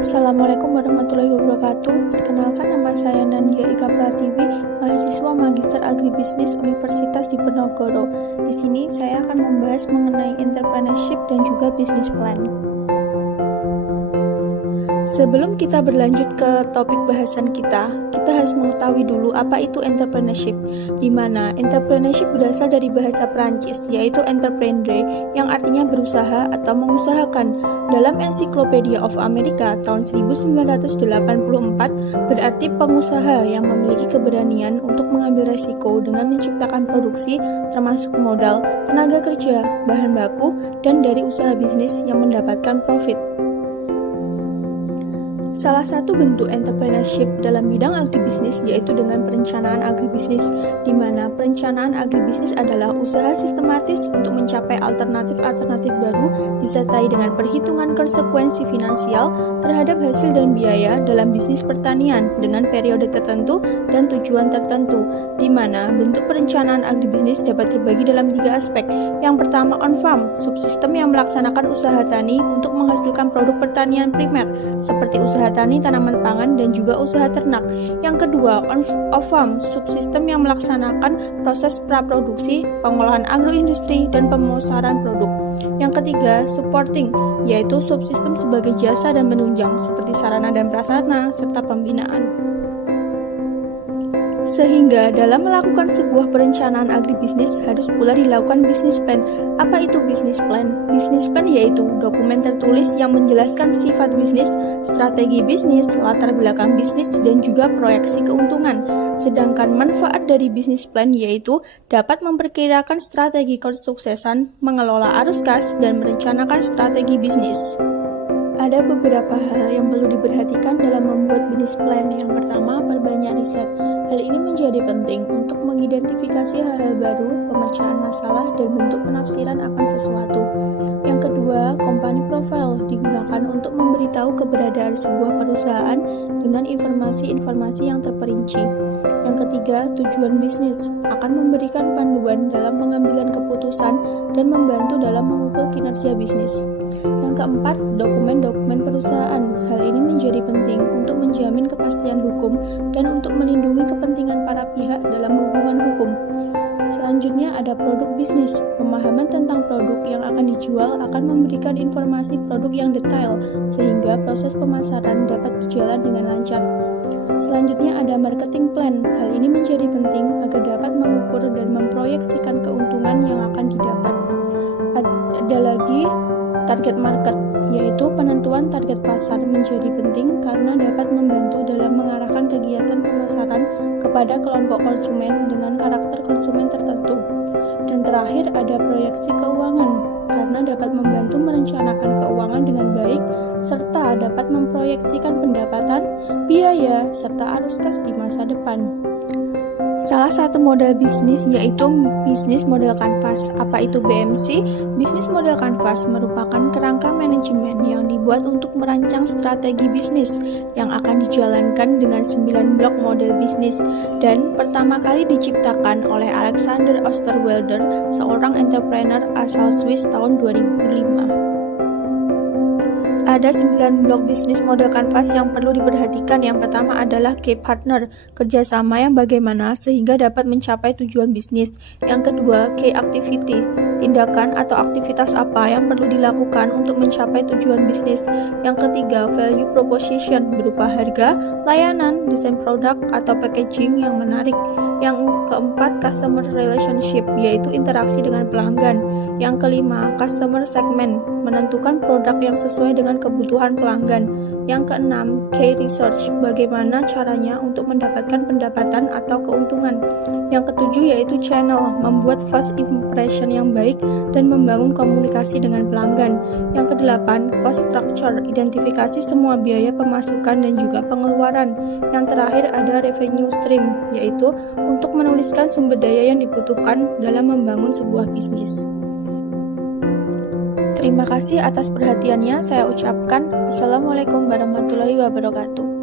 Assalamualaikum warahmatullahi wabarakatuh. Perkenalkan, nama saya Nandia Ika Pratiwi, mahasiswa Magister Agribisnis Universitas Diponegoro. Di sini saya akan membahas mengenai entrepreneurship dan juga business plan. Sebelum kita berlanjut ke topik bahasan kita harus mengetahui dulu apa itu entrepreneurship, di mana entrepreneurship berasal dari bahasa Prancis, yaitu entreprendre, yang artinya berusaha atau mengusahakan. Dalam Encyclopedia of America tahun 1984, berarti pengusaha yang memiliki keberanian untuk mengambil resiko dengan menciptakan produksi, termasuk modal, tenaga kerja, bahan baku, dan dari usaha bisnis yang mendapatkan profit. Salah satu bentuk entrepreneurship dalam bidang agribisnis yaitu dengan perencanaan agribisnis, di mana perencanaan agribisnis adalah usaha sistematis untuk mencapai alternatif-alternatif baru disertai dengan perhitungan konsekuensi finansial terhadap hasil dan biaya dalam bisnis pertanian dengan periode tertentu dan tujuan tertentu, di mana bentuk perencanaan agribisnis dapat terbagi dalam 3 aspek. Yang pertama, on-farm, subsistem yang melaksanakan usaha tani untuk menghasilkan produk pertanian primer, seperti usaha tani tanaman pangan dan juga usaha ternak. Yang kedua, off-farm, subsistem yang melaksanakan proses praproduksi, pengolahan agroindustri, dan pemasaran produk. Yang ketiga, supporting, yaitu subsistem sebagai jasa dan menunjang, seperti sarana dan prasarana, serta pembinaan. Sehingga dalam melakukan sebuah perencanaan agribisnis harus pula dilakukan business plan. Apa itu business plan? Business plan yaitu dokumen tertulis yang menjelaskan sifat bisnis, strategi bisnis, latar belakang bisnis, dan juga proyeksi keuntungan. Sedangkan manfaat dari business plan yaitu dapat memperkirakan strategi kesuksesan, mengelola arus kas, dan merencanakan strategi bisnis. Ada beberapa hal yang perlu diperhatikan dalam membuat business plan. Yang pertama, perbanyak riset. Hal ini menjadi penting untuk mengidentifikasi hal-hal baru, pemecahan masalah, dan bentuk penafsiran akan sesuatu. Yang kedua, company profile digunakan untuk memberitahu keberadaan sebuah perusahaan dengan informasi-informasi yang terperinci. Yang ketiga, tujuan bisnis akan memberikan panduan dalam pengambilan keputusan dan membantu dalam mengukur kinerja bisnis. Yang keempat, dokumen-dokumen perusahaan. Hal ini menjadi penting untuk menjamin kepastian hukum dan untuk melindungi kepentingan para pihak dalam hubungan hukum. Selanjutnya ada produk bisnis. Pemahaman tentang produk yang akan dijual akan memberikan informasi produk yang detail sehingga proses pemasaran dapat berjalan dengan lancar. Selanjutnya ada marketing plan. Hal ini menjadi penting agar dapat mengukur dan memproyeksikan keuntungan yang akan didapat. Ada lagi target market, yaitu penentuan target pasar menjadi penting karena dapat membantu dalam mengarahkan kegiatan pemasaran kepada kelompok konsumen dengan karakter konsumen tertentu. Dan terakhir ada proyeksi keuangan, karena dapat membantu merencanakan keuangan dengan baik serta dapat memproyeksikan pendapatan, biaya, serta arus kas di masa depan. Salah satu model bisnis yaitu bisnis model kanvas. Apa itu BMC? Bisnis model kanvas merupakan kerangka manajemen yang dibuat untuk merancang strategi bisnis yang akan dijalankan dengan 9 blok model bisnis dan pertama kali diciptakan oleh Alexander Osterwalder, seorang entrepreneur asal Swiss tahun 2005. Ada 9 blok bisnis model kanvas yang perlu diperhatikan. Yang pertama adalah key partner, kerjasama yang bagaimana sehingga dapat mencapai tujuan bisnis. Yang kedua, key activity, tindakan atau aktivitas apa yang perlu dilakukan untuk mencapai tujuan bisnis. Yang ketiga, value proposition, berupa harga, layanan, desain produk, atau packaging yang menarik. Yang keempat, customer relationship, yaitu interaksi dengan pelanggan. Yang kelima, customer segment, menentukan produk yang sesuai dengan kebutuhan pelanggan. Yang keenam, key research, bagaimana caranya untuk mendapatkan pendapatan atau keuntungan. Yang ketujuh yaitu channel, membuat first impression yang baik dan membangun komunikasi dengan pelanggan. Yang kedelapan, cost structure, identifikasi semua biaya pemasukan dan juga pengeluaran. Yang terakhir ada revenue stream, yaitu untuk menuliskan sumber daya yang dibutuhkan dalam membangun sebuah bisnis. Terima kasih atas perhatiannya. Saya ucapkan Assalamualaikum warahmatullahi wabarakatuh.